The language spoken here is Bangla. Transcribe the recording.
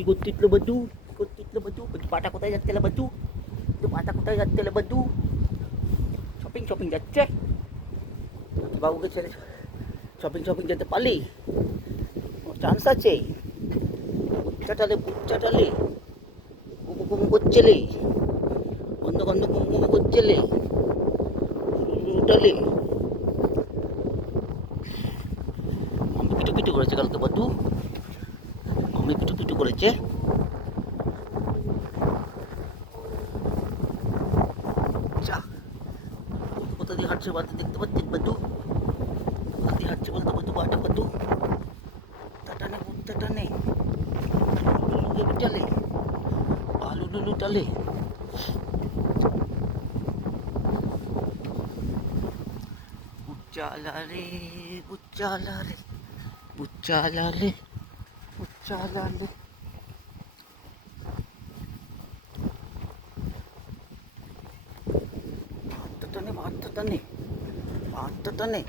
ikut lo baju, ikut lo baju, পাটা কোথায় যাচ্ছে লে baju, itu পাটা কোথায় যাচ্ছে লে baju, শপিং যাচ্ছে, বাবুকে ছেড়ে শপিং যেতে পারলি, চান্স আছে, চাটালে, কুমু করছেলে, গন্ধ কুমু করছেলে, উঠালে, আমি পিটু করেছে কালকে baju, আমি পিটু করেছে। কোথা দিয়ে হাঁটছে বাড়িতে দেখতে পাচ্ছিস baju, কোথা দিয়ে হাঁটছে বলতে baju বাটা baju, টানে টালে আলু টালে উচ্চালা রে উচ্চালা রে উচ্চালা রে উচ্চালা রে ভাতটা টানে